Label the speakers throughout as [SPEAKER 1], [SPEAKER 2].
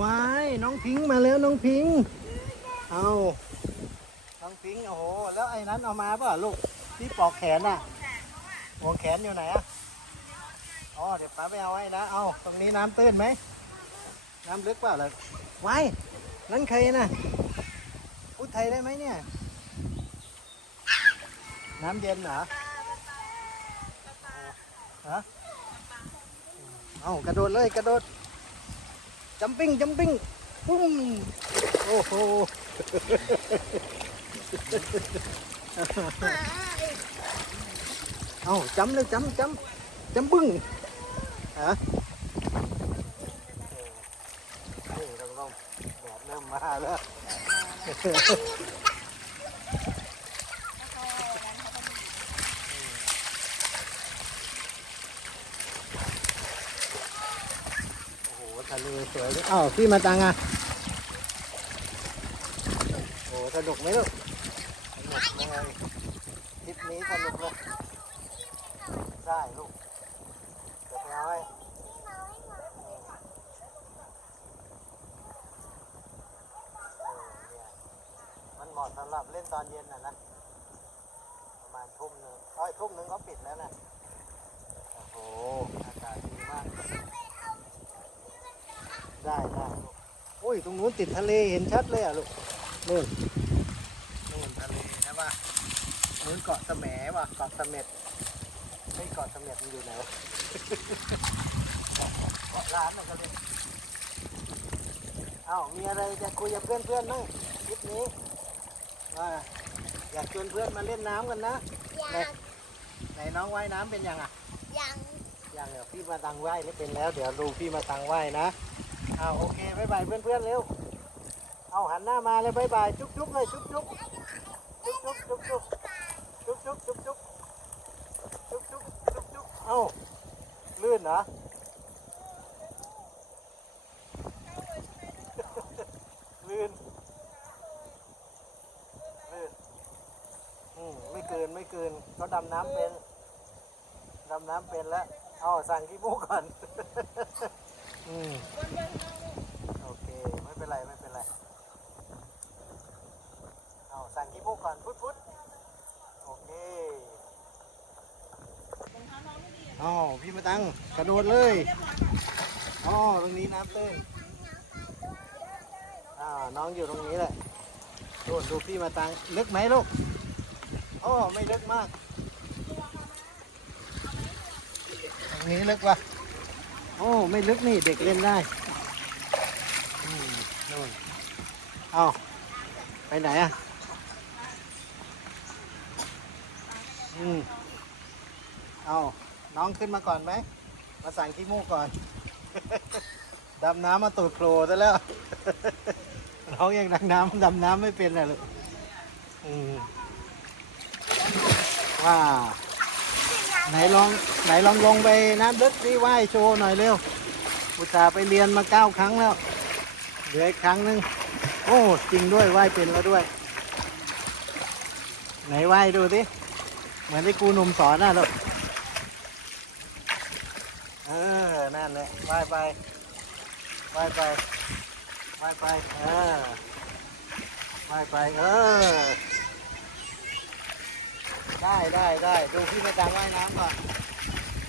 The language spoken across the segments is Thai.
[SPEAKER 1] ว้ายน้องพิงค์มาแล้วน้องพิงค์เอาน้องพิงค์โอ้โหแล้วไอ้นั้นเอามาเปล่ะลูกที่ปอกแขนน่ะหัวแขนอยู่ไหนอะอ๋อเดี๋ยวป้าไปเอาให้นะเอาตรงนี้น้ำตื้นไหมน้ำลึกเปล่าเลยว้ายนั่นใครน่ะพูดไทยได้ไหมเนี่ย น้ำเย็นเหรอฮะเอากระโดดเลยกระโดด jumping jumping. Boom. Oh, oh. oh, chấm nó chấm chấm. Chấm bưng. Hả? Hãy subscribe cho kênh Ghiền Mì Gõ Để không bỏ lỡ những video hấp dẫn สวยด้วยอ้าวพี่มาตังอะโอ้สนุกไหมลูกสนุกเลยทริปนี้สนุกเลยได้ลูกเดี๋ยวไปเอาให้เออเนี่ยมันเหมาะสำหรับเล่นตอนเย็นน่ะนะประมาณทุ่มหนึ่งอ้อยทุ่มหนึ่งเขาปิดแล้วนะโอ้โหอากาศดีมาก ได้ได้ลูกอุ้ยตรงนู้นติดทะเลเห็นชัดเลยอะลูกนู่นนู่นทะเลนะป่ะนู้นเกาะแสมว่ะเกาะเสม็ดไอ้ยเกาะเสม็ดมันอยู่ไหนวะเกาะร้านมันก็เลยเอ้ามีอะไรจะคุยกับเพื่อนเพื่อนๆบ้างคลิปนี้ว่าอยากชวนเพื่อนมาเล่นน้ำกันนะ
[SPEAKER 2] อยาก
[SPEAKER 1] ไหนน้องว่ายน้ำเป็นยังอะ
[SPEAKER 2] ยัง
[SPEAKER 1] ยังเดี๋ยวพี่มาตังว่ายไม่เป็นแล้ว เดี๋ยวดูพี่มาตังว่ายนะ เอาโอเคบายบายเพื่อนเพื่อนๆเร็ว เอาหันหน้ามาเลยบายบายจุ๊บจุ๊บเลยจุ๊บจุ๊บจุ๊บจุ๊บจุ๊บจุ๊บจุ๊บจุ๊บจุ๊บจุ๊บจุ๊บจุ๊บจุ๊บจุ๊บเอาลื่นเหรอลื่นลื่นอืมไม่เกินไม่เกินเขาดำน้ำเป็นดำน้ำเป็นแล้วเอาสั่งขี้มูกก่อน อืมโอเค ไม่เป็นไร ไม่เป็นไร เอาสั่งขี้มูกก่อน พุทธพุทธโอเคอ๋อพี่มาตังกระโดดเลยอ๋อตรงนี้น้ำตื้นอ่าน้องอยู่ตรงนี้แหละดูดูพี่มาตังลึกไหมลูกโอ้ไม่ลึกมาก ตรงนี้ลึกวะโอ้ไม่ลึกนี่เด็กเล่นได้นู่นเอาไปไหนอะ อืมเอาน้องขึ้นมาก่อนไหม มาสั่งขี้มูกก่อน ดำน้ำมาตูดโผล่ซะแล้ว น้องยังดำน้ำดำน้ำไม่เป็นเลยลูกอืมว้า ไหนลองไหนลองลงไปน้ำลึกนี่ว่ายโชว์หน่อยเร็วอุตส่าห์ไปเรียนมาเก้าครั้งแล้วเหลืออีกครั้งหนึ่งโอ้จริงด้วยว่ายเป็นแล้วด้วย ไหนว่ายดูสิเหมือนที่ครูหนุ่มสอนน่ะลูกเออนั่นแหละว่ายไปว่ายไปว่ายไปเออว่ายไปเออ ได้ได้ได้ดูพี่ไม่ดังว่ายน้ำก่อน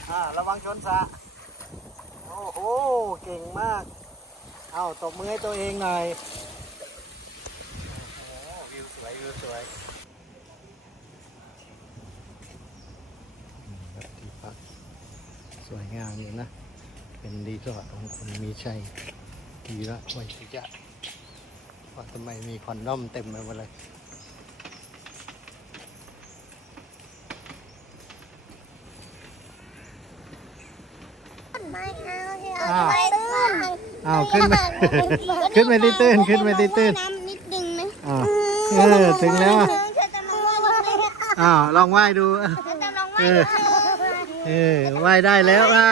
[SPEAKER 1] อ่าระวังชนสระโอ้โหเก่งมาก เอาตบมือให้ตัวเองหน่อยโอ้โหวิวสวยวิวสวยที่พักสวยงามอยู่นะ เป็นรีสอร์ทของคุณมีชัยกีระไวยศิยะว่าทำไมมีคอนโดอมเต็มไปหมดเลย
[SPEAKER 2] ไม่เอาที่
[SPEAKER 1] อ้าว
[SPEAKER 2] เอาไปตื้น
[SPEAKER 1] อ้าวขึ้นไปขึ้นไปที่ตื้นขึ้นไปที่ตื้น
[SPEAKER 2] น้ำนิดนึงไหม
[SPEAKER 1] อ่าเออถึงแล้วอะ
[SPEAKER 2] ฉันจะลองว่าย
[SPEAKER 1] อ้าวลองว่ายดูอะ
[SPEAKER 2] ฉันจะลอง
[SPEAKER 1] เอ
[SPEAKER 2] ว่าย
[SPEAKER 1] อเออว่ายได้แล้วอะ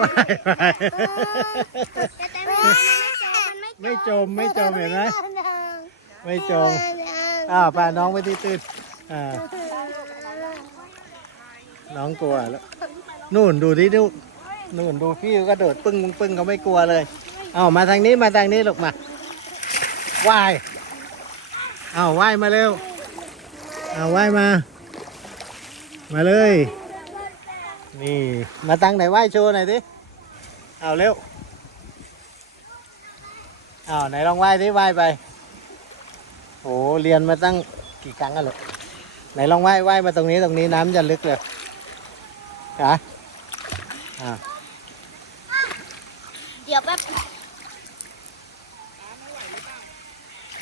[SPEAKER 1] ว่ายไป
[SPEAKER 2] แต่แต่ไม่จมมันไม่จมมันไม่
[SPEAKER 1] ไม่จมไม่จมเห็นไหมไม่จมอ้าวพาน้องไปที่ตื้นอ่าน้องกลัวแล้วนู่นดูที่ดูนู่ นดูพี่ก็โดดปึ้งปึ้งปึ้งเขาไม่กลัวเลย เอามาทางนี้มาทางนี้ลูกมาว่ายเอาว่ายมาเร็วเอาว่ายมา มาเลย นี่มาตั้งไหนว่ายโชว์หน่อยดิเอาเร็วเอาไหนลองว่ายดิว่ายไปโอ้เรียนมาตั้งกี่ครั้งกันหรอไหนลองว่ายว่ายมาตรงนี้ตรงนี้น้ำจะลึกเลยฮะอ่า
[SPEAKER 2] เดี๋ยวแป๊บ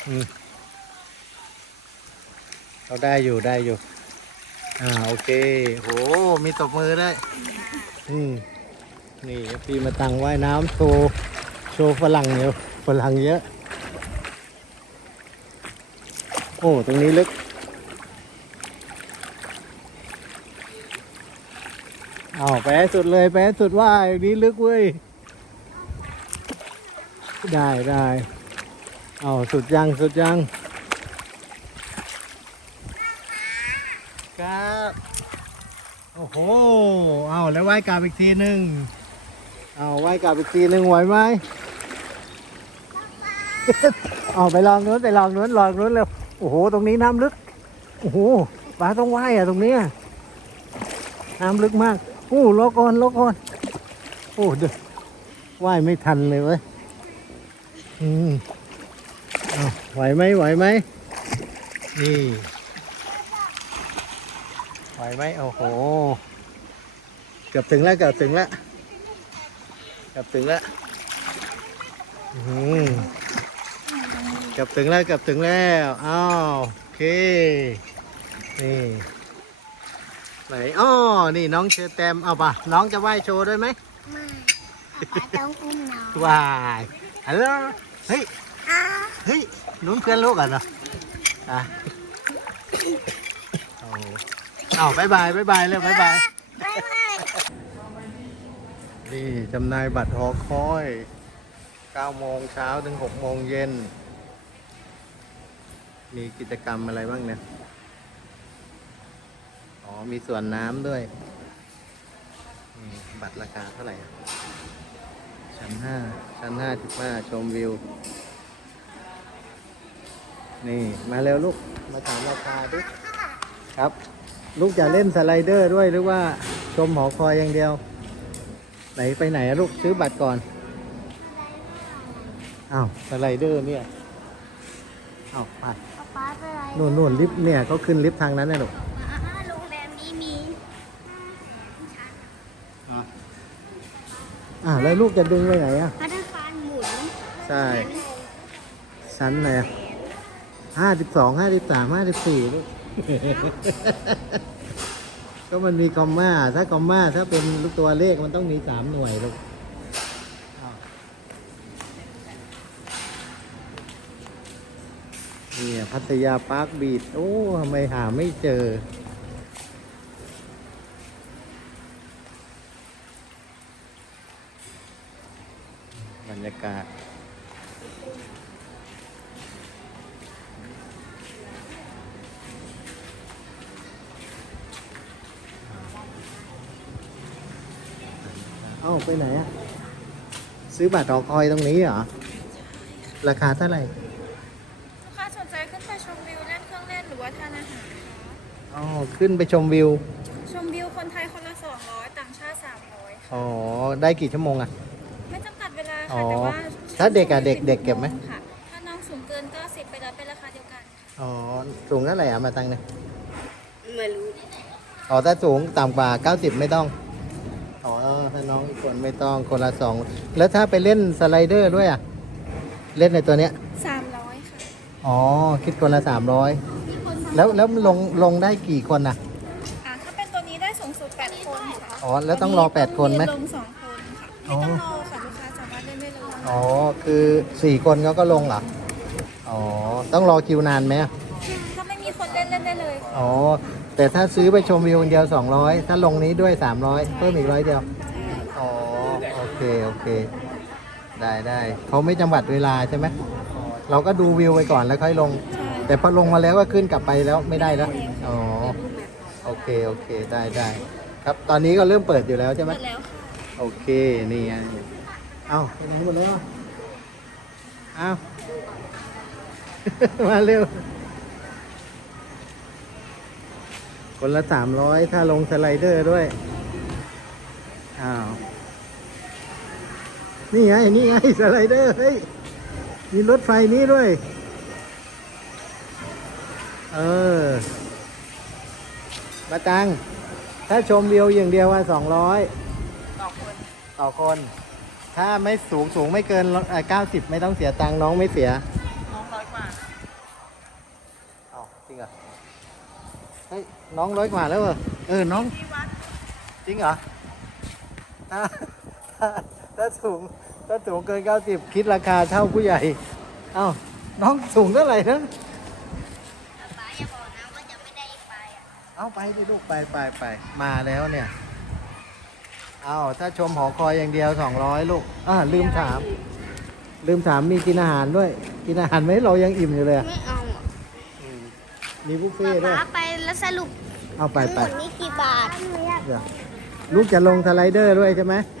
[SPEAKER 1] อืม เขาได้อยู่ได้อยู่ อ่าโอเค โห มีตบมือได้วยอืม นี่พี่มาตังว่ายน้ำโชว์โชว์ฝรั่งเยอะฝรั่งเยอะ โอ้ ตรงนี้ลึกเอาไปให้สุดเลยไปให้สุดว่ายนี้ลึกเว้ย ได้ได้ เอาสุดยังสุดยังครับโอ้โหเอาแล้วว่ายกลับอีกทีหนึ่งเอาว่ายกลับอีกทีหนึ่งไหวไหมเอาไปลองนู้นไปลองนู้นลองนู้นเร็วโอ้โห ตรงนี้น้ำลึกโอ้โหปลาต้องว่ายอะตรงเนี้ยน้ำลึกมากโอ้โลกอนโลกอนโอ้เดยวว่ายไม่ทันเลยเว้ยอืมเอา ไหวไหมไหวไหมนี่ไหวไหมโอ้โหเกือบถึงแล้วเกือบถึงแล้วเกือบถึงแล้วอื้อหือเกือบถึงแล้วเกือบถึงแล้วอ้าวโอเคนี่ไหนอ้อนี่น้องเชอแตมเอาปะน้องจะว่ายโชว์ด้วยไหม
[SPEAKER 2] มาป๊าต้องอุ้มน้อง
[SPEAKER 1] ว่ายฮัลโหลเฮ้ย
[SPEAKER 2] อ้า
[SPEAKER 1] เฮ้ยนู้นเพื่อนลูกอะเนาะอะโอ้โหเอาบายบายบายบายเร็วบายบายนี่จำหน่ายบัตรหอคอย9โมงเช้าถึง6โมงเย็น มีกิจกรรมอะไรบ้างเนี่ย อ๋อ มีส่วนน้ำด้วย บัตรราคาเท่าไหร่ ชั้นห้าชั้นห้าจุดห้าชมวิว นี่มาเร็วลูก มาถามราคาดิครับ ลูกจะเล่นสไลเดอร์ด้วยหรือว่าชมหอคอยอย่างเดียว ไหนไปไหนอะลูกซื้อบัตรก่อนอ้าวสไลเดอร์เนี่ยอ้าวไป
[SPEAKER 2] ป๊าป๊าไปไร
[SPEAKER 1] นู่นนู่นลิฟต์เนี่ยเขาขึ้นลิฟต์ทางนั้นนะลูก
[SPEAKER 2] อ่าโรงแรมนี้มี
[SPEAKER 1] อ่าแล้วลูกจะดึงไปไหนอะ
[SPEAKER 2] พัฒนาการหมุน
[SPEAKER 1] ใช่ชั้นไหน ห้าสิบสองห้าสิบสามห้าสิบสี่ลูกก็มันมีคอมมาถ้าคอมมาถ้าเป็นลูกตัวเลขมันต้องมีสามหน่วยลูกนี่พัทยาปาร์คบีดโอ้ทำไมหาไม่เจอ บรรยากาศ เอ้า ไปไหนอะ ซื้อบัตรรอคอยตรงนี้เหรอ ราคาเท่าไหร่
[SPEAKER 3] ลูกค้าสนใจขึ้นไปชมวิวเล่นเครื่องเล่นหรือว่าทานอาหารคะ
[SPEAKER 1] อ๋อ ขึ้นไปชมวิว
[SPEAKER 3] ชมวิวคนไทยคนละ 200 ต่างชาติ 300ค่ะ
[SPEAKER 1] อ๋อ ได้กี่ชั่วโมงอะ
[SPEAKER 3] ไม่จำกัดเวลา
[SPEAKER 1] อ๋อ
[SPEAKER 3] ค่ะแต่ว่า
[SPEAKER 1] ถ้าเด็กอะ
[SPEAKER 3] สูง
[SPEAKER 1] เด็ก
[SPEAKER 3] สิบ
[SPEAKER 1] เด็กเก็บไหม
[SPEAKER 3] โงค่ะถ้าน้องสูงเกินก็10ไปแล้วเป็นราคาเดียวกันค่ะ
[SPEAKER 1] อ๋อ สูงเท่าไหร่อะมาตังเนี่ย
[SPEAKER 2] ไม่รู้
[SPEAKER 1] อ๋อ ถ้าสูงต่ำกว่า 90 ไม่ต้อง อ๋อถ้าน้องอีกคนไม่ต้องคนละสอง แล้วถ้าไปเล่นสไลเดอร์ด้วยอะเล่นในตัวเนี้ย
[SPEAKER 3] 300ค่ะ
[SPEAKER 1] อ๋อ คิดคนละสามร้อยแล้วแล้วลงลงได้กี่คนน่ะ
[SPEAKER 3] อ่าถ้าเป็นตัวนี้ได้สูงสุด8คนค่ะ
[SPEAKER 1] อ๋อ แล้วต้องรอแปดคนไหม
[SPEAKER 3] ลง2คนค่ะ
[SPEAKER 1] อ๋อ
[SPEAKER 3] ไม่ต้องรอค่ะลูกค้าสามารถเล่นได้เลย
[SPEAKER 1] อ๋อ คือสี่คนเขาก็ลงเหรอ อ๋อ ต้องรอคิวนานไหม
[SPEAKER 3] ถ้าไม่มีคนเล่นเล่นได้เลยค่ะ
[SPEAKER 1] อ๋อ แต่ถ้าซื้อไปชมวิวคนเดียว 200 ถ้าลงนี้ด้วย 300 เพิ่มอีกร้อยเดียวอ๋อโอ เคโอเค ได้ได้เขาไม่จำกัดเวลาใช่ไหมเราก็ดูวิวไปก่อนแล้วค่อยลง
[SPEAKER 3] ใช่
[SPEAKER 1] แต่พอลงมาแล้วก็ขึ้นกลับไปแล้วไม่ได้แล้วอ๋อโอเคโอเคได้ได้ครับตอนนี้ก็เริ่มเปิดอยู่แล้วใช่ไหม
[SPEAKER 3] เปิดแล้วค่ะ
[SPEAKER 1] โโอเคนี่ไงเอาไปไหนหมดแล้วอะเอามาเร็ว คนละสามร้อยถ้าลงสไลเดอร์ด้วยอ้าว นี่ไง นี่ไง สไลเดอร์ เฮ้ย มีรถไฟนี้ด้วย เออมาตัง ถ้าชมวิวอย่างเดียวว่าสองร้อย
[SPEAKER 3] ต่อคน
[SPEAKER 1] ต่อคน ถ้าไม่สูงสูงไม่เกินเก้าสิบไม่ต้องเสียตังค์น้องไม่เสีย
[SPEAKER 3] น้องร้อยกว่า
[SPEAKER 1] เอ้าจริงเหรอ เฮ้ย น้องร้อยกว่าแล้วเหรอ เออ น้อง
[SPEAKER 3] ที่วัด
[SPEAKER 1] จริงเหรอ ถ้าถ้าถ้าสูงถ้าสูงเกินเก้าสิบคิดราคาเท่าผู้ใหญ่ เอ้าน้องสูงเท่าไหร่นะ
[SPEAKER 2] ป๊าอย่าบอกนะว่าจะไม่ได้ไปอะ
[SPEAKER 1] เอาไปดิลูกไปไปไปมาแล้วเนี่ย เอาถ้าชมหอคอยอย่างเดียวสองร้อยลูกอ่าลืมถาม ลืมถามมีกินอาหารด้วย กินอาหารไหมเรายังอิ่มอยู่เลยอะ
[SPEAKER 2] ไม่เอาอะ
[SPEAKER 1] อืมมีบุฟเฟ่
[SPEAKER 2] ป๊า
[SPEAKER 1] ต์ด้วย
[SPEAKER 2] ป๊าไปแล้วสรุป
[SPEAKER 1] เอาไป
[SPEAKER 2] ทั้งห
[SPEAKER 1] ไป
[SPEAKER 2] มดนี่กี่บาท
[SPEAKER 1] เดี๋ยวลูกจะลงสไลเดอร์ด้วยใช่ไหม
[SPEAKER 2] ไ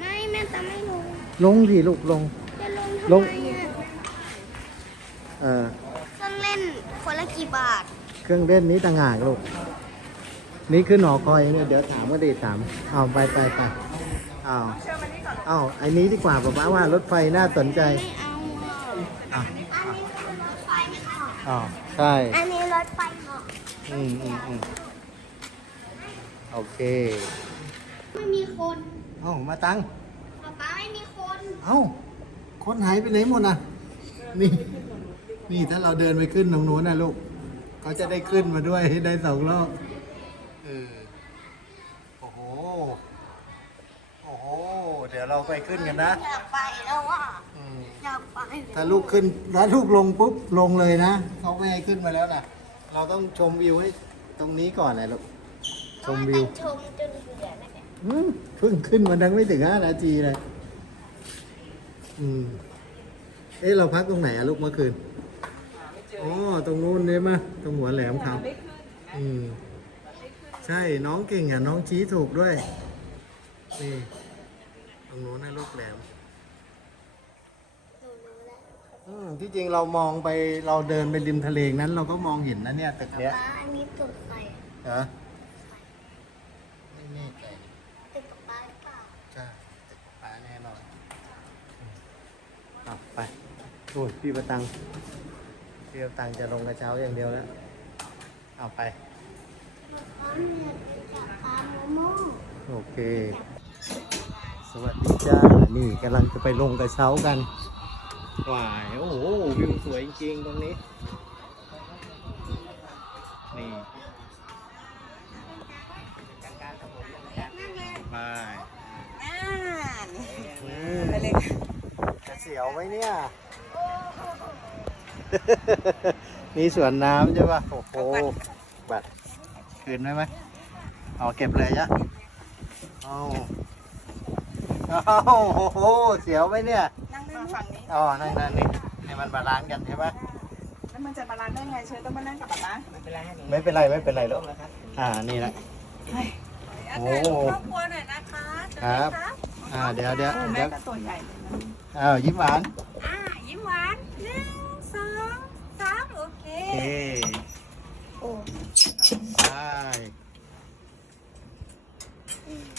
[SPEAKER 2] ม่แม่จะไม่ ลง
[SPEAKER 1] ลงสิลูกลง
[SPEAKER 2] จะลง
[SPEAKER 1] ล
[SPEAKER 2] ทำ
[SPEAKER 1] ง
[SPEAKER 2] ไมอะ
[SPEAKER 1] เออ
[SPEAKER 2] เครื่องเล่นคนละกี่บาท
[SPEAKER 1] เครื่องเล่นนี้ต่างหากลูก นี่คือหนอคอยเนี่ยเดี๋ยวถามก็ดีถามเอาไปไปไปเอา
[SPEAKER 3] เชิญมานี่ก่อน
[SPEAKER 1] เอาไอ้นี้ดีกว่าป๊าป๊าว่ารถไฟน่าสนใจ
[SPEAKER 2] ไม่เอาอะ
[SPEAKER 1] อะ
[SPEAKER 2] อันนี้คือรถไฟไหมคะ
[SPEAKER 1] อ๋อใช่
[SPEAKER 2] อันนี้รถไฟเหรอ
[SPEAKER 1] อืมอืมอืมโอเค
[SPEAKER 2] ไม่มีคน
[SPEAKER 1] เอ้ามาตัง
[SPEAKER 2] ป๊าป๊าไม่มีคน
[SPEAKER 1] เอ้า คนหายไปไหนหมดอะ นี่ นี่ถ้าเราเดินไปขึ้นตรงนู้นนะลูก เขาจะได้ขึ้นมาด้วยให้ได้สองรอบ เออ โอ้โห โอ้โห เดี๋ยวเราไปขึ้นกันนะ
[SPEAKER 2] อยากไปแล้วอะ
[SPEAKER 1] อืม
[SPEAKER 2] อยากไป
[SPEAKER 1] ถ้าลูกขึ้นแล้วลูกลงปุ๊บลงเลยนะเขาไม่ให้ขึ้นมาแล้วนะเราต้องชมวิวให้ตรงนี้ก่อนเลยลูก ชมวิว
[SPEAKER 2] ชมจนเบื่อนะเนี่ย
[SPEAKER 1] อืมเพิ่งขึ้นมาดังไม่ถึงห้านาทีเลย อืม เอ๊ะเราพักตรงไหนอะลูกเมื่อคืน อ๋อ ตรงนู้นเนี่ยมะตรงหัวแหลมเขาอืม ใช่ น้องเก่งอะ น้องชี้ถูกด้วย นี่ ตรงนู้นนะลูกแหลม
[SPEAKER 2] หนูรู้แล้ว
[SPEAKER 1] อืมที่จริงเรามองไปเราเดินไปริมทะเลนั้น เราก็มองเห็นนะเนี่ยตึกเนี้ย
[SPEAKER 2] ป๊าอันนี้ตึกใครอะ
[SPEAKER 1] เหรอไม่แน่ใจ
[SPEAKER 2] ตึกป๊าหรือเปล่า
[SPEAKER 1] ใช่ตึกป้าแน่นอนอืมอะไป โอ้ยพี่ประตังพี่ประตังจะลงกระเช้าอย่างเดียวแล้ว เอาไป
[SPEAKER 2] ป๊าเนี่ยไปจับปลาโมโม่
[SPEAKER 1] โอเค สวัสดีจ้า นี่กำลังจะไปลงกระเช้ากันว้ายโอ้โห วิวสวยจริงๆตรงนี้ นี่ไป
[SPEAKER 3] อ่า
[SPEAKER 1] อืม
[SPEAKER 3] ไปเลย
[SPEAKER 1] จะเสียวไหมเนี่ย มีสวนน้ำใช่ป่ะโอ้โหบัตรคืนได้ไหมเอาเก็บเลยจ้ะเอาเอาโอ้โหเสียวไหมเนี่ย
[SPEAKER 3] นั่งนั่งฝั่งนี้
[SPEAKER 1] อ๋อนั่นนั่นนี่ให้มันบาลานซ์กันใช่ไหม
[SPEAKER 3] แล้วมันจะบาลานซ์ได้ไงเชิญต้องมานั่งกับป๊าป๊า
[SPEAKER 1] ไม่เป็นไรไม่เป็นไรหรอกอ่านี่แหละโอ้
[SPEAKER 3] ถ่ายรูปครอบครัวหน่อยนะคะเชิญ
[SPEAKER 1] ครับ
[SPEAKER 3] เลย
[SPEAKER 1] อ่าเดี๋ยวเดี๋ยว
[SPEAKER 3] โอ้แม่
[SPEAKER 1] เดี๋ยว
[SPEAKER 3] ก็ตัวใหญ่เลยนะ
[SPEAKER 1] อ้าวยิ้มหวาน
[SPEAKER 3] อ่ายิ้มหวานหนึ่งสองสามโอ เค
[SPEAKER 1] โอเค
[SPEAKER 2] โอ้
[SPEAKER 1] ใช่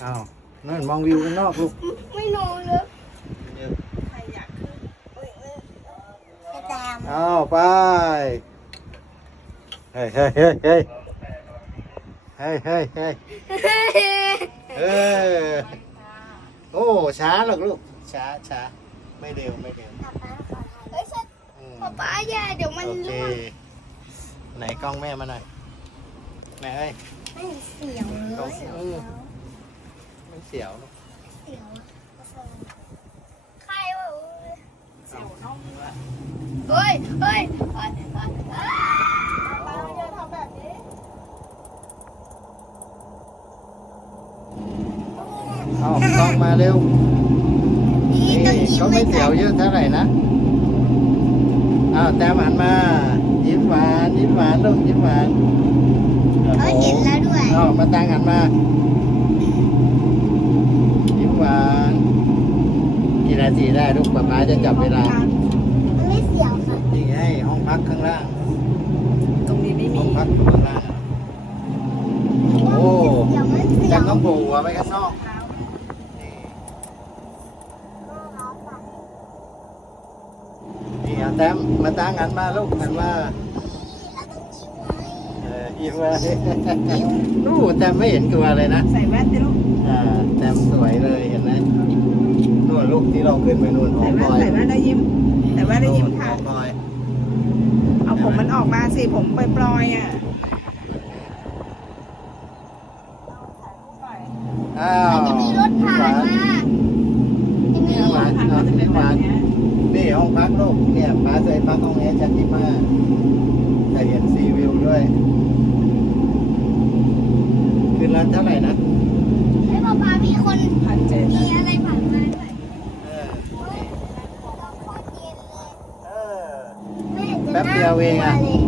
[SPEAKER 1] อ้าวนั่นมองวิวข้างนอกลูก
[SPEAKER 2] ไม่นอนเลย
[SPEAKER 3] ใครอยากขึ้น
[SPEAKER 2] กระดาม
[SPEAKER 1] อ้าวไป เฮ้ยเฮ้ยเฮ้ยเฮ้ยเฮ้ยเฮ้ยเฮ้ยเออโอ้ช้าหรอกลูก ช้าช้าไม่เร็วไม่เร็ว
[SPEAKER 2] ป๊าป๊าขอถ่ายเฮ้ยฉัน
[SPEAKER 1] อืม
[SPEAKER 2] ป๊าป๊าอย่าเดี๋ยวมัน
[SPEAKER 1] โอเค
[SPEAKER 2] ร่วง
[SPEAKER 1] ไหนกล้องแม่มาหน่อยไหนเอ้ย
[SPEAKER 2] ไม่เสียวเลย
[SPEAKER 1] เสียวไม่เสียวลูก
[SPEAKER 2] เสียวอะใครวะ
[SPEAKER 3] เสียวน่องเลย
[SPEAKER 2] เฮ้ยเฮ้ยเฮ้ยเฮ้ยเฮ้ย
[SPEAKER 3] ป๊าอย่าทำแบบนี้
[SPEAKER 1] เอากล้องมาเร็ว
[SPEAKER 2] นี่
[SPEAKER 1] นี่
[SPEAKER 2] ต้องยิ้ม
[SPEAKER 1] เขาไม่เสียวเยอะเท่าไหร่นะอ้าวแต้มหันมายิ้ม หวานยิ้มหวานลูกยิ้มหวาน
[SPEAKER 2] เขาเห็นแล้วด้วย
[SPEAKER 1] อ้าวมาตังหันมายิ้มหวานกี่นาทีได้ลูกป๊าป๊าจะจับเวลา
[SPEAKER 2] มันไม่เสียวค่ะ
[SPEAKER 1] นี่ไงห้องพักข้างล่าง
[SPEAKER 3] ตรงนี้ไม่
[SPEAKER 1] ห้
[SPEAKER 3] มี
[SPEAKER 1] องพักอยู่ข้างล่างโอ้
[SPEAKER 2] เสียวมันเสีย
[SPEAKER 1] จั
[SPEAKER 2] ว
[SPEAKER 1] งต้องโผล่หัวไปกระซอกนี่นี่เอาแต้มมาตั้งหันมาลูกหันมาเออ ยิ้มไว้นู่นแต้มไม่เห็นตัวเลยนะ
[SPEAKER 3] ใส่แว่นดิลูก
[SPEAKER 1] อ่าแต้มสวยเลยเห็นไหมนู่นลูกที่เราขึ้นไปนู่นหอ
[SPEAKER 3] ใส่
[SPEAKER 1] ค
[SPEAKER 3] แว่น
[SPEAKER 1] อย
[SPEAKER 3] ใส่แว่นแล้วยิ้มแต่ว่าได้ยิ้มค่ะ
[SPEAKER 1] หอคอย
[SPEAKER 3] เอาผมมันออกมาสิผมปล่อยๆอะ
[SPEAKER 1] อ้าว
[SPEAKER 2] จะมีรถผ่านมาจะมี
[SPEAKER 1] หวานอะนี่หวานนี่ห้องพักลูกเนี่ยป้าเคยพักห้องนี้ชั้นที่มาจะเห็นซีวิวด้วย คืน ละเท่าไหร่นะ
[SPEAKER 2] ให้พ่อพามีคน
[SPEAKER 3] พันเจ็ด
[SPEAKER 2] มีอะไรผ่านมาด้วย
[SPEAKER 1] เออเออ
[SPEAKER 2] ไม่เห็นจะ
[SPEAKER 1] แป๊บเดียวเองอะ
[SPEAKER 2] น่ากลัวเลย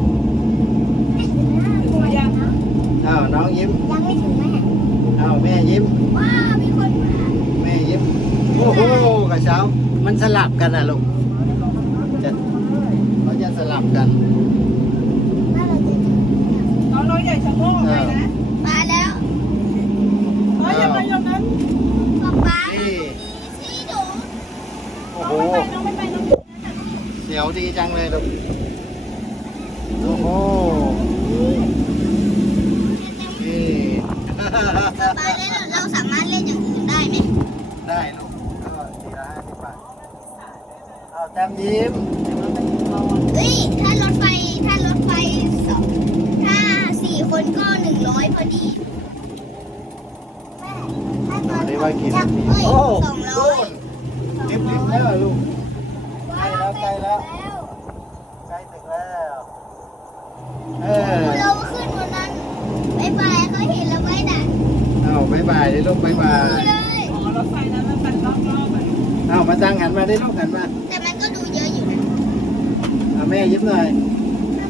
[SPEAKER 2] ไม่เห็นจะน่ากลัวนะ
[SPEAKER 1] อ้าวน้องยิ้ม
[SPEAKER 2] ยังไม่ถึงแม่
[SPEAKER 1] อ้าวแม่ยิ้ม
[SPEAKER 2] ว้าวมีคนมา
[SPEAKER 1] แม่ยิ้ม โอ้โหกระเช้า มันสลับกันนะลูกจะเขาจะสลับกัน
[SPEAKER 2] น่าเราจะถึง
[SPEAKER 3] น้องน้องใหญ่ชะโงกออกไปนะ
[SPEAKER 2] มาแล้ว
[SPEAKER 3] น้องอย่าไปตรงนั้น
[SPEAKER 2] ป๊าป๊า
[SPEAKER 1] นี่
[SPEAKER 2] สีหนู
[SPEAKER 1] โอ้
[SPEAKER 3] น้
[SPEAKER 1] โห
[SPEAKER 3] องไม่ไปน้องไม่ไปน้อง
[SPEAKER 1] เสียวดีจังเลยลูก โอ้โห นี่
[SPEAKER 2] ป๊าแล้วเราสามารถเล่นอย่างอื่นได้ไหม
[SPEAKER 1] ได้ลูกก็ทีละห้าสิบบาทเอาแต้มยิ้ม
[SPEAKER 2] เฮ้ยถ้ารถไฟถ้ารถไฟสองถ้าสี่คนก็หนึ่งร้อยพอดีแม่ถ้าตอน
[SPEAKER 1] ได้ว่ากี่
[SPEAKER 2] จั
[SPEAKER 1] นา
[SPEAKER 2] บ
[SPEAKER 1] ที
[SPEAKER 2] เฮ้ย
[SPEAKER 1] โอ้
[SPEAKER 2] สองร้
[SPEAKER 1] ลู
[SPEAKER 2] อก ย
[SPEAKER 1] รีบรีบแล้วเหรอลูก
[SPEAKER 2] ว้าว
[SPEAKER 1] ใกล้แล้ว
[SPEAKER 2] ใกล้ถึง
[SPEAKER 1] ใกล้ถึงแล้ว เออ
[SPEAKER 2] เราขึ้นวันนั้นบายบายเขาเห็นแล้วไว้ด่ะ
[SPEAKER 1] เอาบายบายเลยลูกบายบา
[SPEAKER 2] ดู
[SPEAKER 1] ย
[SPEAKER 2] เลย
[SPEAKER 3] อ๋อรถไฟนั้นมันเป็นรอบๆอะ
[SPEAKER 1] เอามาตั้งหันมาได้ลูกหันมา
[SPEAKER 2] แต่มันก็ดูเยอะอยู่นะ
[SPEAKER 1] เอาแม่ยิ้มหน่อย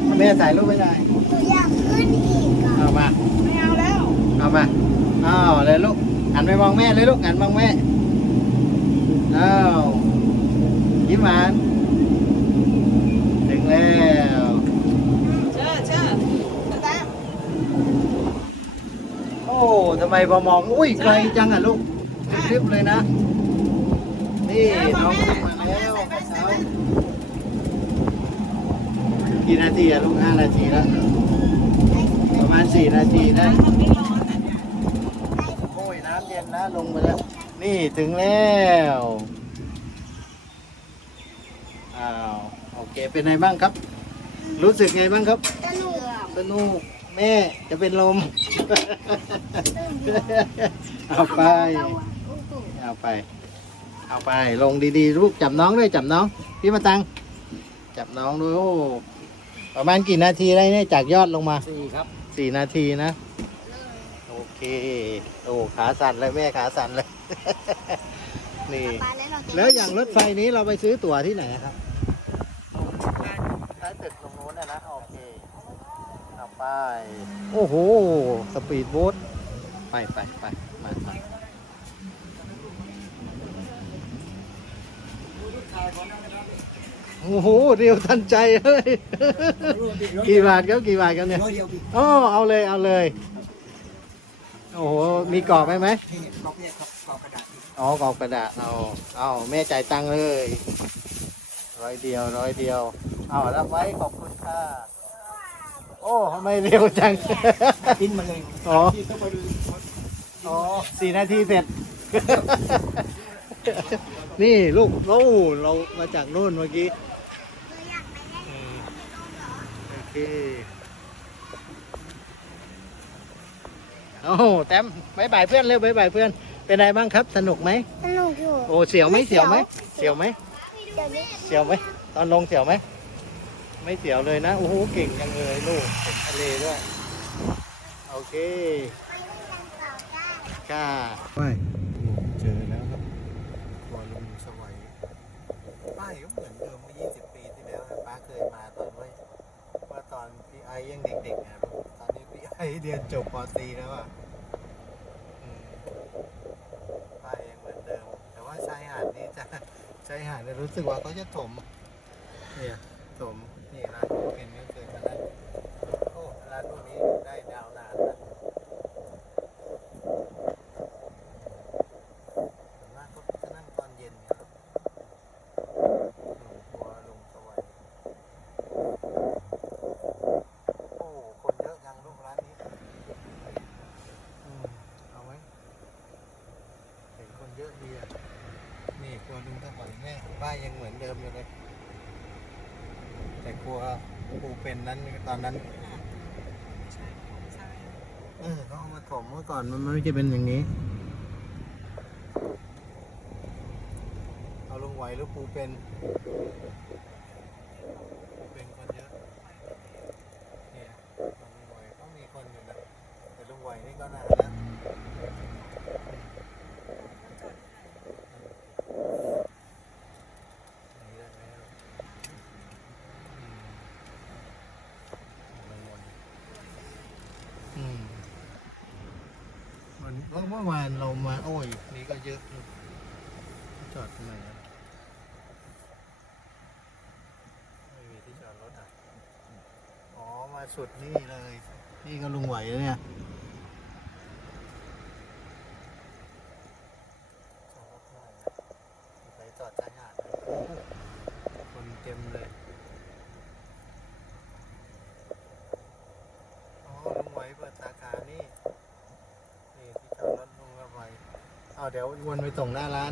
[SPEAKER 1] เอาแม่ถ่ายรูปไว้หน่อย
[SPEAKER 2] หนูอยากขึ้นอีกอะ
[SPEAKER 1] เอามา
[SPEAKER 3] ไม่เอาแล้ว
[SPEAKER 1] เอามาเอาเลยลูกหันไปมองแม่เลยลูกหันมองแม่เอายิ้มหวานถึงแล้ว
[SPEAKER 3] เชื่อเชื่อแต้ม
[SPEAKER 1] โอ้ทำไมพอมองอุ้ยไกลจังอะลูกคลิปเลยนะ นี่น้องขึ้นมาแล้วกระเช้ากี่นาทีอะลูกห้านาทีแล้ว ประมาณสี่นาทีได้
[SPEAKER 3] มันไม่ร้อนอะ
[SPEAKER 1] โอ้ยน้ำเย็นนะลงไปแล้ว นี่ถึงแล้วอ้าวโอเคเป็นไงบ้างครับ รู้สึกไงบ้างครับ
[SPEAKER 2] สนุก
[SPEAKER 1] สนุก แม่จะเป็นลม เอาไป เอาไป เอาไป ลงดีๆ ลูกจับน้องด้วยจับน้อง พี่มาตัง จับน้องด้วยโอ้ประมาณกี่นาทีได้เนี่ยจากยอดลงมาสี่ครับสี่นาทีนะ โอเค โอ้ขาสั่นเลยแม่ขาสั่นเลย นี่
[SPEAKER 2] ป๊าแล้วเราจะ
[SPEAKER 1] แล้วอย่างรถไฟนี้เราไปซื้อตั๋วที่ไหนอะครับใต้ตึกตรงนู้นนะนะ โอเคเอา ไป โอ้โห สปีดโบ๊ทไปไปไปมามาโอ้โห เร็วทันใจเฮ้ย กี่บาทครับกี่บาทครับเนี่ยอ๋อเอาเลยเอาเลย โอ้โห มีกรอบไหมไหมอ๋อกรอบกระดาษเอาเอาแม่จ่ายตังค์เลย ร้อยเดียวร้อยเดียว เอารับไว้ขอบคุณค่ะ โอ้ทำไมเร็วจัง
[SPEAKER 4] ปิ้นมาเลย
[SPEAKER 1] อ๋อ
[SPEAKER 4] ที่ต้องไปดู
[SPEAKER 1] อ๋อสี่นาทีเสร็จ นี่ลูกเราเรามาจากนู่นเมื่อกี้อืมโอเคโอ้โหแต้มบายบายเพื่อนเร็วบายบายเพื่อน เป็นไงบ้างครับ สนุกไหม
[SPEAKER 2] สนุกอยู่
[SPEAKER 1] โอ้เสียวไหมเสียวไหมเสียวไหม
[SPEAKER 2] เดี๋ยวนี้
[SPEAKER 1] เสียวไหม ตอนลงเสียวไหม ไม่เสียวเลยนะ โอ้โห เก่งจังเลยลูกเห็นทะเลด้วย โอเคค่ะว้ายเจอแล้วครับวอลลุมสวัยป้ายก็เหมือนเดิมเมื่อ20 ปีที่แล้วนะป้าเคยมาตอนว่าว่าตอนพี่ไอยังเด็กๆนะตอนนี้พี่ไอเรียนจบปตรีแล้วอะอืมป้ายยังเหมือนเดิม แต่ว่าชายหาดนี่จะชายหาดเนี่ยรู้สึกว่าเขาจะถมเนี่ยถม นี่ร้านปูเป็นไม่เคยมานั่งโอ้ร้านพวกนี้ได้ดาวนานนะส่วนมากเขาจะนั่งตอนเย็นเนี่ยลงครัวลงสวัยโอ้คนเยอะยังลูกร้านนี้อืมเอาไหมเห็นคนเยอะดีอะ นี่ครัวลุงสวัยแม่ป้ายยังเหมือนเดิมอยู่เลย แต่ครัวปูเป็นนั้นตอนนั้น
[SPEAKER 3] ใช่ใช่
[SPEAKER 1] เออเขาเอามาถมเมื่อก่อนมันไม่จะเป็นอย่างนี้ เอาลุงไหวหรือปูเป็นปูเป็นคนเยอะเนี่ยตอนลุงไหวก็มีคนอยู่นะแต่ลุงไหวนี่ก็นานแล้วนี่ได้แล้วอืมันเมื่อวานเรามาโอ้ยนี่ก็เยอะจอดทำไหนอะไม่มีที่จอดรถอะอ๋อมาสุดนี่เลย นี่ก็ลุงไหวแล้วเนี่ย จอดรถเท่าไหร่อะไปจอดชายหาดนะโอ้โหคนเต็มเลย อ๋อ ลุงไหวเปิดสาขานี่ นี่ที่จอดรถลุงก็ไป เดี๋ยววนไปส่งหน้าร้าน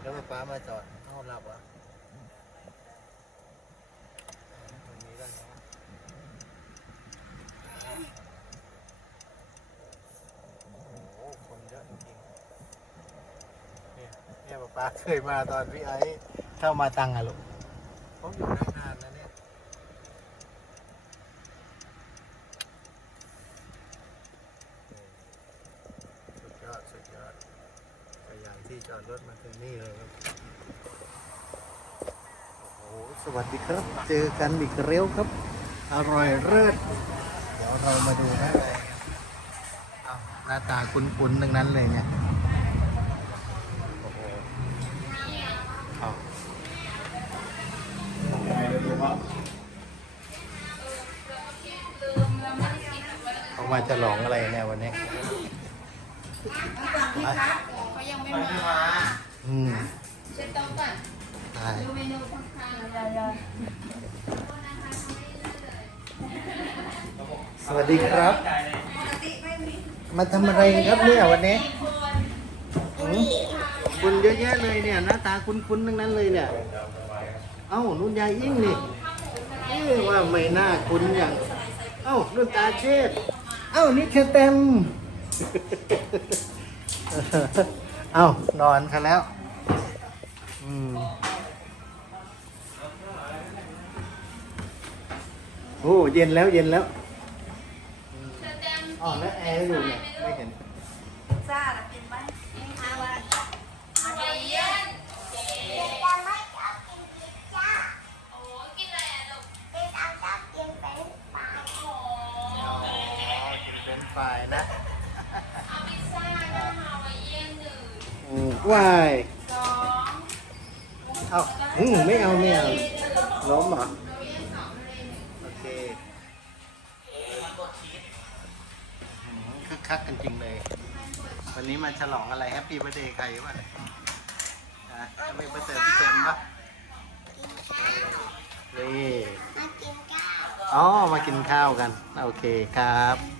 [SPEAKER 1] แล้วป้ามาจอดเอาหลับอะตรงนี้ได้ไหมโอ้โหคนเยอะจริงๆเนี่ยเนี่ยป้าเคยมาตอนพี่ไอ้เข้ามาตังอะลูกเขาอยู่ด้านนะเนี่ย สุดยอด สุดยอดไปอย่างที่จอดรถมาถึงนี่เลยครับโอ้โห สวัสดีครับ เจอกันอีกเร็วครับ อร่อยเลิศเดี๋ยวเรามาดูได้เลยเอาหน้าตาคุ้นๆทั้งนั้นเลยเนี่ยโอ้โหเอาเขามาฉลองอะไรเนี่ยวันนี้ไป
[SPEAKER 3] เขายังไม่มา
[SPEAKER 1] อืม
[SPEAKER 3] เช็ดโต๊ะก่อน
[SPEAKER 1] ใช่า
[SPEAKER 3] ย
[SPEAKER 1] สวัสดีครับ มาทำอะไรครับเนี่ยวันนี้หืมคุณเยอะแยะเลยเนี่ยหน้าตาคุ้นๆทั้งนั้นเลยเนี่ย เอ้านุ่นยายยิ่งนี่เอ๊ะว่าไม่น่าคุ้นอย่าง เอ้านุ่นตาเชษเอ้านี่แค่เต็ม เอ้านอนกันแล้ว อืม โอ้เย็นแล้วเย็นแล้วอ๋อแล้วแอร์อยู่เนี่ยไม่เห็น
[SPEAKER 3] จ้าละกินไหมกินข้าวอะไรเย็น
[SPEAKER 2] จะไม่ชอบกินพิซซ่า
[SPEAKER 3] โอ้กินอะไรอะลูก
[SPEAKER 2] เป็นตามชอบกินเป็นปลา
[SPEAKER 3] โอ้
[SPEAKER 1] กินเป็นฝ่ายนะ
[SPEAKER 3] เอาพิซซ่าหน้าฮาวายเอียนหนึ่ง
[SPEAKER 1] อืมวาย ปปี้ i บ t ร์ a เดย์ใครวะเนี่ยแฮปปี้ i บ t ร์ a เดย์พี่เต็มปะ
[SPEAKER 2] นี่ มากินข้าว
[SPEAKER 1] อ๋อ มากินข้าวกัน โอเคครับ